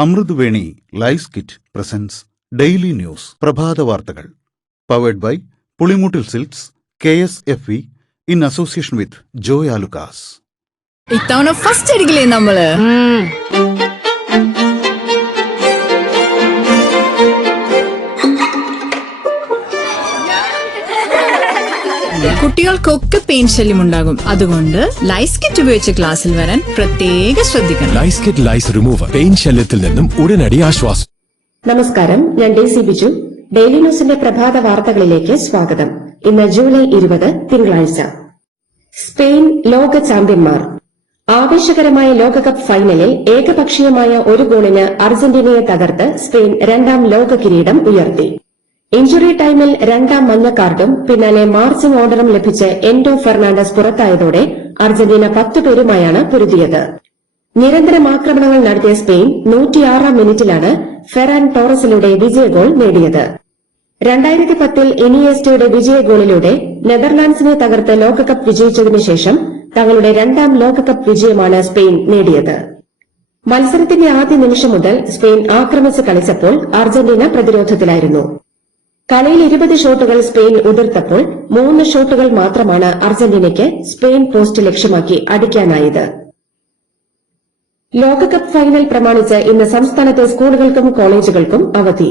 Amruthaveni lice kit presents daily news പ്രഭാത വാർത്തകൾ powered by Pulimoottil silks KSFE in association with Joy Alukkas. ഇത്തവണ first അടിക്കില്ലേ നമ്മള്? കുട്ടികൾക്കൊക്കെ പെയിൻ ശല്യം ഉണ്ടാകും. അതുകൊണ്ട് ലൈസ് കിറ്റ് ഉപയോഗിച്ച് ക്ലാസ്സിൽ വരാൻ പ്രത്യേകം ശ്രദ്ധിക്കണം. ലൈസ് കിറ്റ് ലൈസ് റിമൂവർ പെയിൻ ശല്യത്തിൽ നിന്നും ഉടനടി ആശ്വാസം. നമസ്കാരം, ഞാൻ ഡെയ്സി ബിജു. ഡെയിലി ന്യൂസിന്റെ പ്രഭാത വാർത്തകളിലേക്ക് സ്വാഗതം. ഇന്ന് ജൂലൈ 20 തിങ്കളാഴ്ച. സ്പെയിൻ ലോക ചാമ്പ്യന്മാർ. ആവേശകരമായ ലോകകപ്പ് ഫൈനലിൽ ഏകപക്ഷീയമായ ഒരു ഗോളിന് അർജന്റീനയെ തകർത്ത് സ്പെയിൻ രണ്ടാം ലോക കിരീടം ഉയർത്തി. ഇഞ്ചുറി ടൈമിൽ രണ്ടാം മഞ്ഞ കാർഡും പിന്നാലെ മാർച്ചിംഗ് ഓർഡറും ലഭിച്ച് എൻഡോ ഫെർണാണ്ടസ് പുറത്തായതോടെ അർജന്റീന 10 പേരുമായാണ് പൊരുതിയത്. നിരന്തരം ആക്രമണങ്ങൾ നടത്തിയ സ്പെയിൻ 106-ാം മിനിറ്റിലാണ് ഫെറാൻ ടോറസിലൂടെ വിജയ ഗോൾ നേടിയത്. 2010-ൽ ഇനിയേസ്റ്റയുടെ വിജയ ഗോളിലൂടെ നെതർലാൻഡ്സിനെ തകർത്ത് ലോകകപ്പ് വിജയിച്ചതിനു ശേഷം തങ്ങളുടെ രണ്ടാം ലോകകപ്പ് വിജയമാണ് സ്പെയിൻ നേടിയത്. മത്സരത്തിന്റെ ആദ്യ നിമിഷം മുതൽ സ്പെയിൻ ആക്രമിച്ച് കളിച്ചപ്പോൾ അർജന്റീന പ്രതിരോധത്തിലായിരുന്നു. കളിയിൽ 20 ഷോട്ടുകൾ സ്പെയിൻ ഉതിർത്തപ്പോൾ 3 ഷോട്ടുകൾ മാത്രമാണ് അർജന്റീനയ്ക്ക് സ്പെയിൻ പോസ്റ്റ് ലക്ഷ്യമാക്കി അടിക്കാനായത്. ലോകകപ്പ് ഫൈനൽ പ്രമാണിച്ച് ഇന്ന് സംസ്ഥാനത്തെ സ്കൂളുകൾക്കും കോളേജുകൾക്കും അവധി.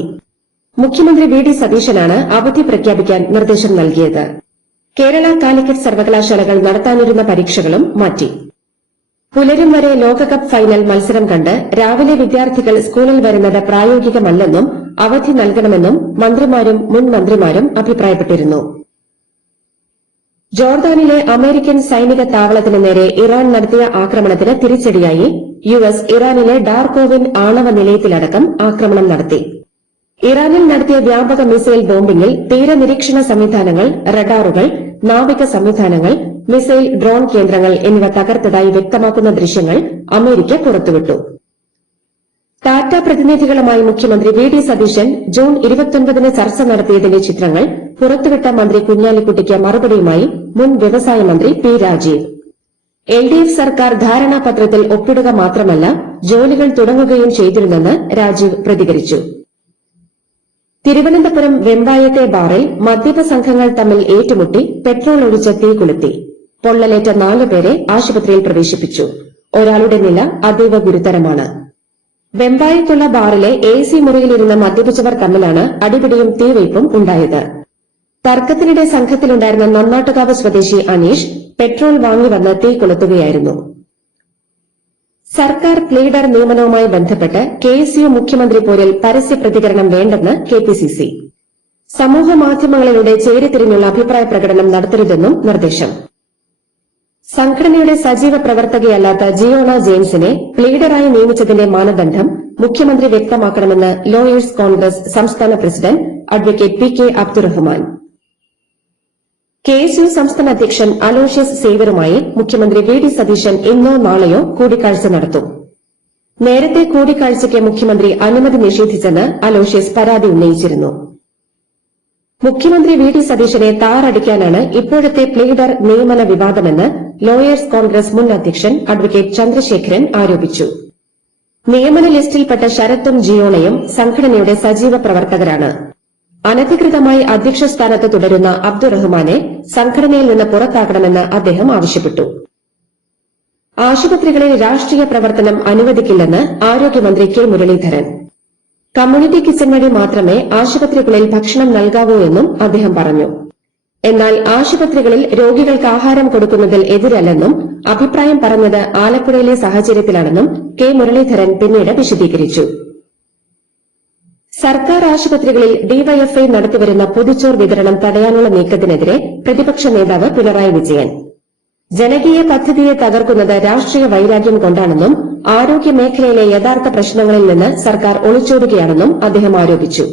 മുഖ്യമന്ത്രി VD സതീശനാണ് അവധി പ്രഖ്യാപിക്കാൻ നിർദ്ദേശം നൽകിയത്. കേരള കാലിക്കറ്റ് സർവകലാശാലകൾ നടത്താനിരുന്ന പരീക്ഷകളും മാറ്റി. പുലരും വരെ ലോകകപ്പ് ഫൈനൽ മത്സരം കണ്ട് രാവിലെ വിദ്യാർത്ഥികൾ സ്കൂളിൽ വരുന്നത് പ്രായോഗികമല്ലെന്നും അവധി നൽകണമെന്നും മന്ത്രിമാരും മുൻ മന്ത്രിമാരും അഭിപ്രായപ്പെട്ടിരുന്നു. ജോർദാനിലെ അമേരിക്കൻ സൈനിക താവളത്തിന് നേരെ ഇറാൻ നടത്തിയ ആക്രമണത്തിന് തിരിച്ചടിയായി US ഇറാനിലെ ഡാർകോവിൻ ആണവ നിലയത്തിലടക്കം ആക്രമണം നടത്തി. ഇറാനിൽ നടത്തിയ വ്യാപക മിസൈൽ ബോംബിംഗിൽ തീരനിരീക്ഷണ സംവിധാനങ്ങൾ, റഡാറുകൾ, നാവിക സംവിധാനങ്ങൾ, മിസൈൽ ഡ്രോൺ കേന്ദ്രങ്ങൾ എന്നിവ തകർത്തതായി വ്യക്തമാക്കുന്ന ദൃശ്യങ്ങൾ അമേരിക്ക പുറത്തുവിട്ടു. ടാറ്റ പ്രതിനിധികളുമായി മുഖ്യമന്ത്രി VD സതീശൻ ജൂൺ 29-ന് ചർച്ച നടത്തിയതിന്റെ ചിത്രങ്ങൾ പുറത്തുവിട്ട മന്ത്രി കുഞ്ഞാലിക്കുട്ടിക്ക് മറുപടിയുമായി മുൻ വ്യവസായ മന്ത്രി P. രാജീവ്. LDF സർക്കാർ ധാരണാപത്രത്തിൽ ഒപ്പിടുക മാത്രമല്ല, ജോലികൾ തുടങ്ങുകയും ചെയ്തിരുന്നെന്ന് രാജീവ് പ്രതികരിച്ചു. തിരുവനന്തപുരം വെമ്പായത്തെ ബാറിൽ മദ്യപ സംഘങ്ങൾ തമ്മിൽ ഏറ്റുമുട്ടി പെട്രോൾ ഒഴിച്ച് തീ കൊളുത്തി. പൊള്ളലേറ്റ 4 പേരെ ആശുപത്രിയിൽ പ്രവേശിപ്പിച്ചു. ഒരാളുടെ നില അതീവ ഗുരുതരമാണ്. വെമ്പായത്തുള്ള ബാറിലെ AC മുറിയിലിരുന്ന് മദ്യപിച്ചവർ തമ്മിലാണ് അടിപിടിയും തീവയ്പും ഉണ്ടായത്. തർക്കത്തിനിടെ സംഘത്തിലുണ്ടായിരുന്ന നന്നാട്ടുകാവ് സ്വദേശി അനീഷ് പെട്രോൾ വാങ്ങിവന്ന് തീ കൊളുത്തുകയായിരുന്നു. സർക്കാർ പ്ലീഡർ നിയമനവുമായി ബന്ധപ്പെട്ട് KSU മുഖ്യമന്ത്രി പോരിൽ പരസ്യ പ്രതികരണം വേണ്ടെന്ന് KPCC. സമൂഹമാധ്യമങ്ങളിലൂടെ ചേരിതിരിഞ്ഞുള്ള അഭിപ്രായ പ്രകടനം നടത്തരുതെന്നും നിർദ്ദേശം. സംഘടനയുടെ സജീവ പ്രവർത്തകയല്ലാത്ത ജിയോണ ജെയിംസിനെ പ്ലീഡറായി നിയമിച്ചതിന്റെ മാനദണ്ഡം മുഖ്യമന്ത്രി വ്യക്തമാക്കണമെന്ന് ലോയേഴ്സ് കോൺഗ്രസ് സംസ്ഥാന president advocate PK Abdurahman. KSU സംസ്ഥാന അധ്യക്ഷൻ അലോഷ്യസ് സേവ്യറുമായി മുഖ്യമന്ത്രി VD സതീശൻ ഇന്നോ നാളെയോ കൂടിക്കാഴ്ച നടത്തും. നേരത്തെ കൂടിക്കാഴ്ചയ്ക്ക് മുഖ്യമന്ത്രി അനുമതി നിഷേധിച്ചെന്ന് അലോഷ്യസ് പരാതി ഉന്നയിച്ചിരുന്നു. മുഖ്യമന്ത്രി VD സതീശനെ താറടിക്കാനാണ് ഇപ്പോഴത്തെ പ്ലീഡർ നിയമന വിവാദമെന്ന് ലോയേഴ്സ് കോൺഗ്രസ് മുൻ അധ്യക്ഷൻ അഡ്വക്കേറ്റ് ചന്ദ്രശേഖരൻ ആരോപിച്ചു. നിയമന ലിസ്റ്റിൽപ്പെട്ട ശരത്തും ജിയോണയും സംഘടനയുടെ സജീവ പ്രവർത്തകരാണ്. അനധികൃതമായി അധ്യക്ഷ സ്ഥാനത്ത് തുടരുന്ന അബ്ദുറഹ്മാനെ സംഘടനയിൽ നിന്ന് പുറത്താക്കണമെന്ന് അദ്ദേഹം ആവശ്യപ്പെട്ടു. ആശുപത്രികളിൽ രാഷ്ട്രീയ പ്രവർത്തനം അനുവദിക്കില്ലെന്ന് ആരോഗ്യമന്ത്രി K. മുരളീധരൻ. കമ്മ്യൂണിറ്റി കിച്ചൺ വഴി മാത്രമേ ആശുപത്രികളിൽ ഭക്ഷണം നൽകാവൂ എന്നും അദ്ദേഹം പറഞ്ഞു. എന്നാൽ ആശുപത്രികളിൽ രോഗികൾക്ക് ആഹാരം കൊടുക്കുന്നതിൽ എതിരല്ലെന്നും അഭിപ്രായം പറഞ്ഞത് ആലപ്പുഴയിലെ സാഹചര്യത്തിലാണെന്നും K. മുരളീധരൻ പിന്നീട് വിശദീകരിച്ചു. സർക്കാർ ആശുപത്രികളിൽ DYFI നടത്തിവരുന്ന പൊതിച്ചോർ വിതരണം തടയാനുള്ള നീക്കത്തിനെതിരെ പ്രതിപക്ഷ നേതാവ് പിണറായി വിജയൻ. ജനകീയ പദ്ധതിയെ തകർക്കുന്നത് രാഷ്ട്രീയ വൈരാഗ്യം കൊണ്ടാണെന്നും ആരോഗ്യമേഖലയിലെ യഥാർത്ഥ പ്രശ്നങ്ങളിൽ നിന്ന് സർക്കാർ ഒളിച്ചോടുകയാണെന്നും അദ്ദേഹം ആരോപിച്ചു.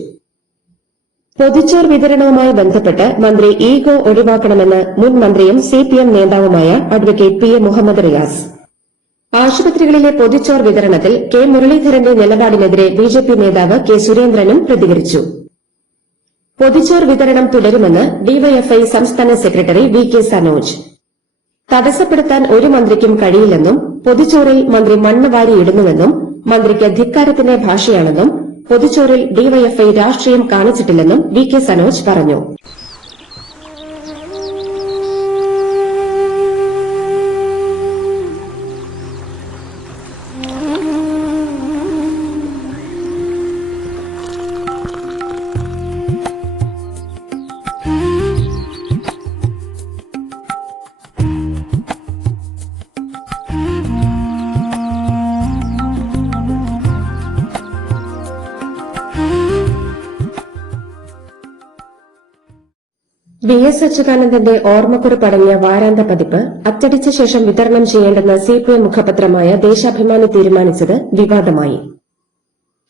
പൊതിച്ചോർ വിതരണവുമായി ബന്ധപ്പെട്ട് മന്ത്രി ഈഗോ ഒഴിവാക്കണമെന്ന് മുൻ മന്ത്രിയും CPM നേതാവുമായ അഡ്വക്കേറ്റ് PA മുഹമ്മദ് റിയാസ്. ആശുപത്രികളിലെ പൊതിച്ചോർ വിതരണത്തിൽ K. മുരളീധരന്റെ നിലപാടിനെതിരെ BJP നേതാവ് K. സുരേന്ദ്രനും പ്രതികരിച്ചു. പൊതിച്ചോർ വിതരണം തുടരുമെന്ന് DYFI സംസ്ഥാന സെക്രട്ടറി VK സനോജ്. തടസ്സപ്പെടുത്താൻ ഒരു മന്ത്രിക്കും കഴിയില്ലെന്നും പൊതിച്ചോറിൽ മന്ത്രി മണ്ണ് വാരിയിടുന്നുവെന്നും മന്ത്രിക്ക് ധിക്കാരത്തിന്റെ ഭാഷയാണെന്നും പൊതുച്ചോറിൽ ഡിവൈഎഫ്ഐ രാഷ്ട്രീയം കാണിച്ചിട്ടില്ലെന്നും വി കെ സനോജ് പറഞ്ഞു. വി എസ് അച്യുതാനന്ദന്റെ ഓർമ്മക്കുറിപ്പടങ്ങിയ വാരാന്ത പതിപ്പ് അച്ചടിച്ച ശേഷം വിതരണം ചെയ്യേണ്ടെന്ന് സിപിഎം മുഖപത്രമായ ദേശാഭിമാനി തീരുമാനിച്ചത് വിവാദമായി.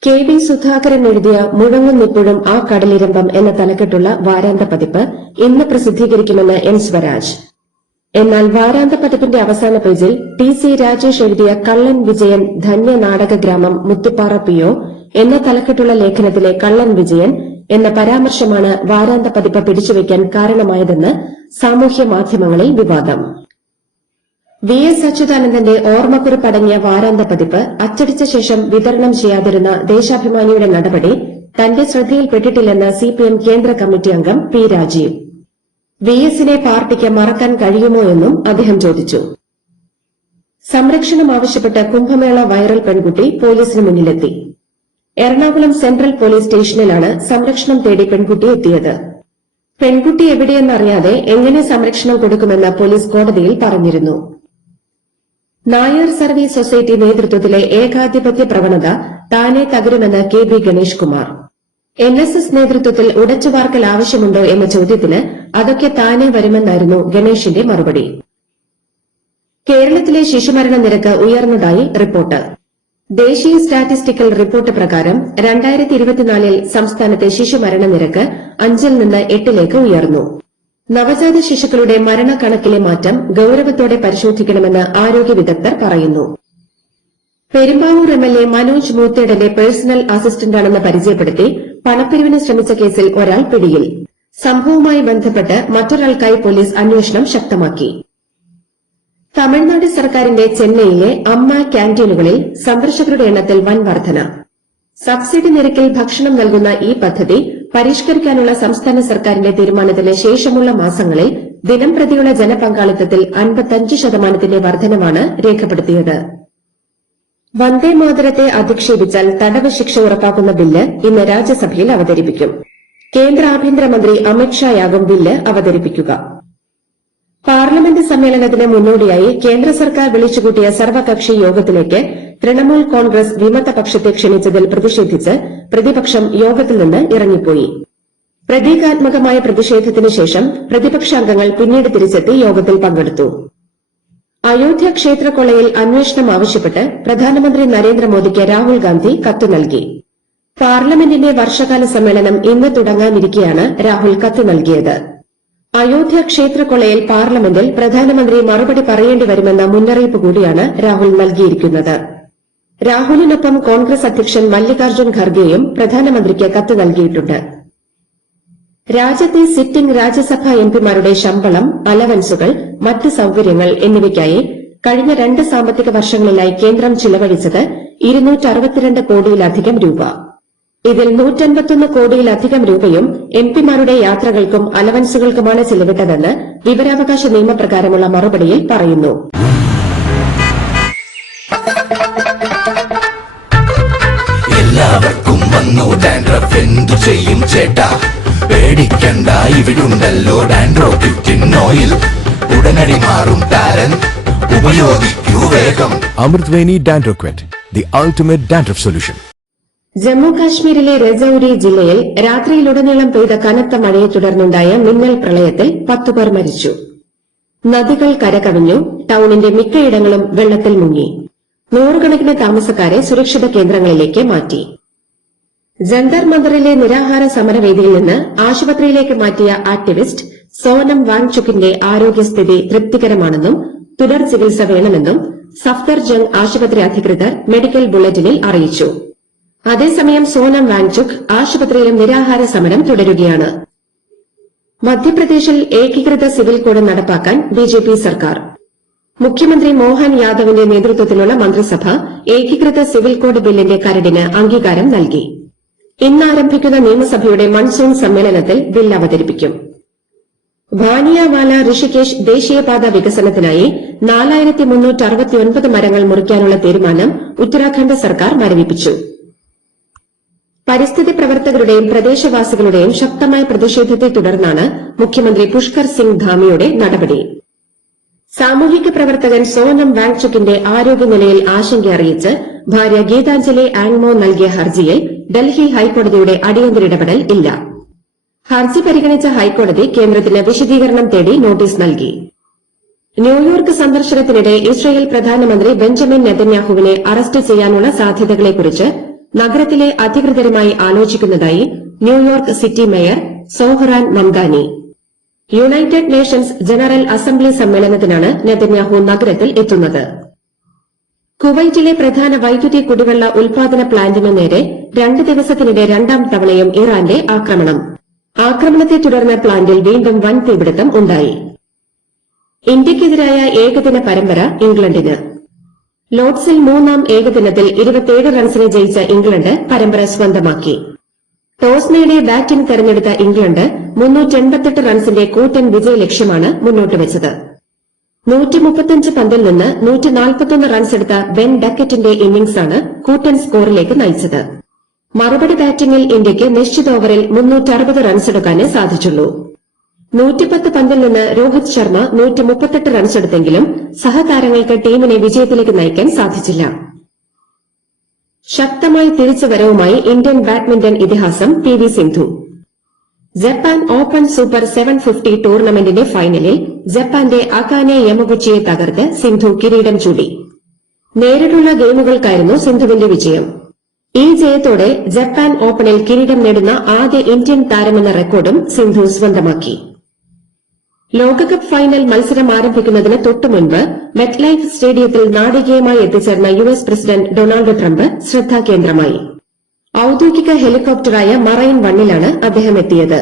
കെ വി സുധാകരൻ എഴുതിയ മുഴങ്ങുന്നിപ്പോഴും ആ കടലിരമ്പം എന്ന തലക്കെട്ടുള്ള വാരാന്ത പതിപ്പ് ഇന്ന് പ്രസിദ്ധീകരിക്കുമെന്ന് എൻ സ്വരാജ്. എന്നാൽ വാരാന്ത പതിപ്പിന്റെ അവസാന പേജിൽ ടി സി രാജേഷ് എഴുതിയ കള്ളൻ വിജയൻ ധന്യ നാടക ഗ്രാമം മുത്തിപ്പാറ പിഒ എന്ന തലക്കെട്ടുള്ള ലേഖനത്തിലെ കള്ളൻ വിജയൻ എന്ന പരാമർശമാണ് വാരാന്ത പതിപ്പ് പിടിച്ചുവെക്കാൻ കാരണമായതെന്ന് സാമൂഹ്യ മാധ്യമങ്ങളിൽ വിവാദം. വി എസ് അച്യുതാനന്ദന്റെ ഓർമ്മക്കുറിപ്പടങ്ങിയ വാരാന്ത പതിപ്പ് അച്ചടിച്ച ശേഷം വിതരണം ചെയ്യാതിരുന്ന ദേശാഭിമാനിയുടെ നടപടി തന്റെ ശ്രദ്ധയിൽപ്പെട്ടിട്ടില്ലെന്ന് സിപിഎം കേന്ദ്ര കമ്മിറ്റി അംഗം പി രാജീവ്. വി എസിനെ പാർട്ടിക്ക് മറക്കാൻ കഴിയുമോ എന്നും അദ്ദേഹം ചോദിച്ചു. സംരക്ഷണം ആവശ്യപ്പെട്ട് കുംഭമേള വൈറൽ പെൺകുട്ടി പോലീസിന് മുന്നിലെത്തി. എറണാകുളം സെൻട്രൽ പോലീസ് സ്റ്റേഷനിലാണ് സംരക്ഷണം തേടി പെൺകുട്ടി എത്തിയത്. പെൺകുട്ടി എവിടെയെന്നറിയാതെ എങ്ങനെ സംരക്ഷണം കൊടുക്കുമെന്ന് പോലീസ് കോടതിയിൽ പറഞ്ഞിരുന്നു. നായർ സർവീസ് സൊസൈറ്റി നേതൃത്വത്തിലെ ഏകാധിപത്യ പ്രവണത താനെ തകരുമെന്ന് K B Ganesh Kumar. NSS നേതൃത്വത്തിൽ ഉടച്ചുവാർക്കൽ ആവശ്യമുണ്ടോ എന്ന ചോദ്യത്തിന് അതൊക്കെ താനെ വരുമെന്നായിരുന്നു ഗണേഷിന്റെ മറുപടി. കേരളത്തിലെ ശിശുമരണ നിരക്ക് ഉയർന്നതായി റിപ്പോർട്ട്. ദേശീയ സ്റ്റാറ്റിസ്റ്റിക്കൽ റിപ്പോർട്ട് പ്രകാരം 2024 സംസ്ഥാനത്തെ ശിശുമരണ നിരക്ക് 5-ൽ നിന്ന് 8-ലേക്ക് ഉയർന്നു. നവജാത ശിശുക്കളുടെ മരണക്കണക്കിലെ മാറ്റം ഗൌരവത്തോടെ പരിശോധിക്കണമെന്ന് ആരോഗ്യ വിദഗ്ധർ പറയുന്നു. പെരുമ്പാവൂർ MLA മനോജ് മൂത്തേടന്റെ പേഴ്സണൽ അസിസ്റ്റന്റാണെന്ന് പരിചയപ്പെടുത്തി പണപ്പിരിവിന് ശ്രമിച്ച കേസിൽ ഒരാൾ പിടിയിൽ. സംഭവവുമായി ബന്ധപ്പെട്ട് മറ്റൊരാൾക്കായി പോലീസ് അന്വേഷണം ശക്തമാക്കി. തമിഴ്നാട് സർക്കാരിന്റെ ചെന്നൈയിലെ അമ്മ ക്യാന്റീനുകളിൽ സന്ദർശകരുടെ എണ്ണത്തിൽ വൻ വർധന. സബ്സിഡി നിരക്കിൽ ഭക്ഷണം നൽകുന്ന ഈ പദ്ധതി പരിഷ്കരിക്കാനുള്ള സംസ്ഥാന സർക്കാരിന്റെ തീരുമാനത്തിന് ശേഷമുള്ള മാസങ്ങളിൽ ദിനംപ്രതിയുള്ള ജനപങ്കാളിത്തത്തിൽ 55% വർധനവാണ് രേഖപ്പെടുത്തിയത്. വന്ദേമാതരത്തെ അധിക്ഷേപിച്ചാൽ തടവ് ശിക്ഷ ഉറപ്പാക്കുന്ന ബില്ല് ഇന്ന് രാജ്യസഭയിൽ അവതരിപ്പിക്കും. കേന്ദ്ര ആഭ്യന്തരമന്ത്രി അമിത്ഷായാകും ബില്ല് അവതരിപ്പിക്കുക. പാർലമെന്റ് സമ്മേളനത്തിന് മുന്നോടിയായി കേന്ദ്ര സർക്കാർ വിളിച്ചുകൂട്ടിയ സർവകക്ഷി യോഗത്തിലേക്ക് തൃണമൂൽ കോൺഗ്രസ് വിമതപക്ഷത്തെ ക്ഷണിച്ചതിൽ പ്രതിഷേധിച്ച് പ്രതിപക്ഷം യോഗത്തിൽ നിന്ന് ഇറങ്ങിപ്പോയി. പ്രതീകാത്മകമായ പ്രതിഷേധത്തിന് ശേഷം പ്രതിപക്ഷാംഗങ്ങൾ പിന്നീട് തിരിച്ചെത്തി യോഗത്തിൽ പങ്കെടുത്തു. അയോധ്യ ക്ഷേത്രക്കൊള്ളയിൽ അന്വേഷണം ആവശ്യപ്പെട്ട് പ്രധാനമന്ത്രി നരേന്ദ്രമോദിക്ക് രാഹുൽ ഗാന്ധി കത്ത് നൽകി. പാർലമെന്റിന്റെ വർഷകാല സമ്മേളനം ഇന്ന് തുടങ്ങാനിരിക്കെയാണ് രാഹുൽ കത്ത് നൽകിയത്. അയോധ്യ ക്ഷേത്രക്കൊള്ളയിൽ പാർലമെന്റിൽ പ്രധാനമന്ത്രി മറുപടി പറയേണ്ടി വരുമെന്ന മുന്നറിയിപ്പ് കൂടിയാണ് രാഹുൽ നൽകിയിരിക്കുന്നത്. രാഹുലിനൊപ്പം കോൺഗ്രസ് അധ്യക്ഷൻ മല്ലികാർജ്ജുൻ ഖർഗെയും പ്രധാനമന്ത്രിക്ക് കത്ത് നൽകിയിട്ടുണ്ട്. രാജ്യത്തെ സിറ്റിംഗ് രാജ്യസഭാ എംപിമാരുടെ ശമ്പളം, അലവൻസുകൾ, മറ്റ് സൌകര്യങ്ങൾ എന്നിവയ്ക്കായി കഴിഞ്ഞ 2 സാമ്പത്തിക വർഷങ്ങളിലായി കേന്ദ്രം ചിലവഴിച്ചത് 262 കോടിയിലധികം രൂപ. ഇതിൽ 151 കോടിയിലധികം രൂപയും എംപിമാരുടെ യാത്രകൾക്കും അലവൻസുകൾക്കുമാണ് ചിലവിട്ടതെന്ന് വിവരാവകാശ നിയമപ്രകാരമുള്ള മറുപടിയിൽ പറയുന്നു. എല്ലാവർക്കും വന്നു ഡാൻഡ്രഫ്, എന്തു ചെയ്യും ചേട്ടാ? പേടിക്കണ്ട, ഇവിടുണ്ടല്ലോ ഡാൻഡ്രോക്കിൻ ഓയിൽ. ഉടനടി മാറും താരൻ, ഉപയോഗിക്കൂ വേഗം. Amritveni Dandroquit, the ultimate dandruff solution. Jammu കാശ്മീരിലെ രജൌരി ജില്ലയിൽ രാത്രിയിലുടനീളം പെയ്ത കനത്ത മഴയെ തുടർന്നുണ്ടായ മിന്നൽ പ്രളയത്തിൽ 10 പേർ മരിച്ചു. നദികൾ കരകവിഞ്ഞു. ടൌണിന്റെ മിക്കയിടങ്ങളും വെള്ളത്തിൽ മുങ്ങി. നൂറുകണക്കിന് താമസക്കാരെ സുരക്ഷിത കേന്ദ്രങ്ങളിലേക്ക് മാറ്റി. ജന്തർ മന്ദറിലെ നിരാഹാര സമരവേദിയിൽ നിന്ന് ആശുപത്രിയിലേക്ക് മാറ്റിയ ആക്ടിവിസ്റ്റ് സോനം വാങ്ചുക്കിന്റെ ആരോഗ്യസ്ഥിതി തൃപ്തികരമാണെന്നും തുടർ ചികിത്സ വേണമെന്നും സഫ്ദർജംഗ് ആശുപത്രി അധികൃതർ മെഡിക്കൽ ബുള്ളറ്റിനിൽ അറിയിച്ചു. അതേസമയം സോനം വാങ്ചുക് ആശുപത്രിയിലും നിരാഹാര സമരം തുടരുകയാണ്. മധ്യപ്രദേശിൽ ഏകീകൃത സിവിൽ കോഡ് നടപ്പാക്കാൻ ബിജെപി സർക്കാർ. മുഖ്യമന്ത്രി മോഹൻ യാദവിന്റെ നേതൃത്വത്തിലുള്ള മന്ത്രിസഭ ഏകീകൃത സിവിൽ കോഡ് ബില്ലിന്റെ കരടിന് അംഗീകാരം നൽകി. ഇന്ന് ആരംഭിക്കുന്ന നിയമസഭയുടെ മൺസൂൺ സമ്മേളനത്തിൽ ബിൽ അവതരിപ്പിക്കും. ഭാനിയാവാല ഋഷികേശ് ദേശീയപാത വികസനത്തിനായി 4369 മരങ്ങൾ മുറിക്കാനുള്ള തീരുമാനം ഉത്തരാഖണ്ഡ് സർക്കാർ മരവിപ്പിച്ചു. പരിസ്ഥിതി പ്രവർത്തകരുടെയും പ്രദേശവാസികളുടെയും ശക്തമായ പ്രതിഷേധത്തെ തുടർന്നാണ് മുഖ്യമന്ത്രി പുഷ്കർ സിംഗ് ധാമിയുടെ നടപടി. സാമൂഹിക പ്രവർത്തകൻ സോനം വാങ്ചുക്കിന്റെ ആരോഗ്യനിലയിൽ ആശങ്ക അറിയിച്ച് ഭാര്യ ഗീതാഞ്ജലി ആങ്മോ നൽകിയ ഹർജിയിൽ ഡൽഹി ഹൈക്കോടതിയുടെ അടിയന്തര ഇടപെടൽ ഇല്ല. ഹർജി പരിഗണിച്ച ഹൈക്കോടതി കേന്ദ്രത്തിന് വിശദീകരണം തേടി നോട്ടീസ് നൽകി. ന്യൂയോർക്ക് സന്ദർശനത്തിനിടെ ഇസ്രയേൽ പ്രധാനമന്ത്രി ബെഞ്ചമിൻ നെതന്യാഹുവിനെ അറസ്റ്റ് ചെയ്യാനുള്ള സാധ്യതകളെക്കുറിച്ച് നഗരത്തിലെ അധികൃതരുമായി ആലോചിക്കുന്നതായി New York city mayor Zohran Mamdani. United Nations General Assembly സമ്മേളനത്തിനാണ് നെതന്യാഹു നഗരത്തിൽ എത്തുന്നത്. കുവൈറ്റിലെ പ്രധാന വൈദ്യുതി കുടിവെള്ള ഉൽപാദന പ്ലാന്റിനു നേരെ 2 ദിവസത്തിനിടെ രണ്ടാം തവണയും ഇറാന്റെ ആക്രമണം. ആക്രമണത്തെ തുടർന്ന് പ്ലാന്റിൽ വീണ്ടും വൻ തീപിടുത്തം ഉണ്ടായി. ഇന്ത്യയ്ക്കെതിരായ ഏകദിന പരമ്പര ഇംഗ്ലണ്ടിന്. ലോർഡ്സിൽ 3ാം ഏകദിനത്തിൽ 27 റൺസിന് ജയിച്ച ഇംഗ്ലണ്ട് പരമ്പര സ്വന്തമാക്കി. ടോസ് നേടി ബാറ്റിംഗ് തെരഞ്ഞെടുത്ത ഇംഗ്ലണ്ട് 388 റൺസിന്റെ കൂറ്റൻ വിജയ ലക്ഷ്യമാണ് മുന്നോട്ട് വെച്ചത്. 135 പന്തിൽ നിന്ന് 141 റൺസെടുത്ത ബെൻ ഡക്കറ്റിന്റെ ഇന്നിംഗ്സാണ് കൂറ്റൻ സ്കോറിലേക്ക് നയിച്ചത്. മറുപടി ബാറ്റിംഗിൽ ഇന്ത്യയ്ക്ക് നിശ്ചിത ഓവറിൽ 360 റൺസെടുക്കാനേ സാധിച്ചുള്ളൂ. 110 പന്തിൽ നിന്ന് രോഹിത് ശർമ്മ 138 റൺസെടുത്തെങ്കിലും സഹതാരങ്ങൾക്ക് ടീമിനെ വിജയത്തിലേക്ക് നയിക്കാൻ സാധിച്ചില്ല. ശക്തമായ തിരിച്ചുവരവുമായി ഇന്ത്യൻ ബാഡ്മിന്റൺ ഇതിഹാസം PV Sindhu. Japan open super 750 ടൂർണമെന്റിന്റെ ഫൈനലിൽ ജപ്പാന്റെ അകാനെ യമഗുച്ചിയെ തകർത്ത് സിന്ധു കിരീടം ചൂടി. നേരിട്ടുള്ള ഗെയിമുകൾക്കായിരുന്നു സിന്ധുവിന്റെ വിജയം. ഈ ജയത്തോടെ ജപ്പാൻ ഓപ്പണിൽ കിരീടം നേടുന്ന ആദ്യ ഇന്ത്യൻ താരമെന്ന റെക്കോർഡും സിന്ധു സ്വന്തമാക്കി. ലോകകപ്പ് ഫൈനൽ മത്സരം ആരംഭിക്കുന്നതിന് തൊട്ടുമുൻപ് മെറ്റ്ലൈഫ് സ്റ്റേഡിയത്തിൽ നാടകീയമായി എത്തിച്ചേർന്ന US പ്രസിഡന്റ് ഡൊണാൾഡ് ട്രംപ് ശ്രദ്ധാകേന്ദ്രമായി. ഔദ്യോഗിക ഹെലികോപ്റ്ററായ മറൈൻ വണ്ണിലാണ് അദ്ദേഹം എത്തിയത്.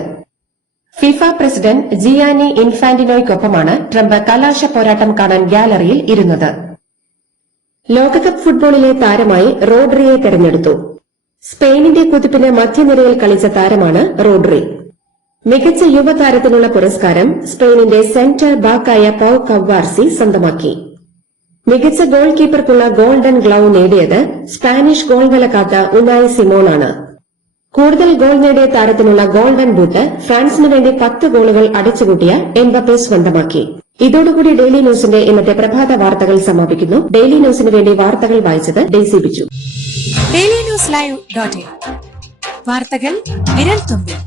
ഫിഫ പ്രസിഡന്റ് ജിയാനി ഇൻഫാന്റിനോയ്ക്കൊപ്പമാണ് ട്രംപ് കലാശ പോരാട്ടം കാണാൻ ഗാലറിയിൽ ഇരുന്നത്. ലോകകപ്പ് ഫുട്ബോളിലെ താരമായി റോഡ്രിയെ തെരഞ്ഞെടുത്തു. സ്പെയിനിന്റെ കുതിപ്പിന് മധ്യനിരയിൽ കളിച്ച താരമാണ് റോഡ്രി. മികച്ച യുവതാരത്തിനുള്ള പുരസ്കാരം സ്പെയിനിന്റെ സെന്റർ ബാക്കായ പൌ കവ്വാർസി സ്വന്തമാക്കി. മികച്ച ഗോൾ കീപ്പർക്കുള്ള ഗോൾഡൻ ഗ്ലൌ നേടിയത് സ്പാനിഷ് ഗോൾവല കാത്ത ഉനായ് സിമോണാണ്. കൂടുതൽ ഗോൾ നേടിയ താരത്തിനുള്ള ഗോൾഡൻ ബൂട്ട് ഫ്രാൻസിന് വേണ്ടി 10 ഗോളുകൾ അടിച്ചുകൂട്ടിയ എംബപ്പെ സ്വന്തമാക്കി. ഇതോടുകൂടി ഡെയിലി ന്യൂസിന്റെ ഇന്നത്തെ പ്രഭാത വാർത്തകൾ സമാപിക്കുന്നു. ഡെയിലി ന്യൂസിന് വേണ്ടി വാർത്തകൾ വായിച്ചത് ഡെയ്സി ബിജു. ഡെയിലി ന്യൂസ് ലൈവ്.in വാർത്തകൾ വിരൽ തുമ്പിൽ.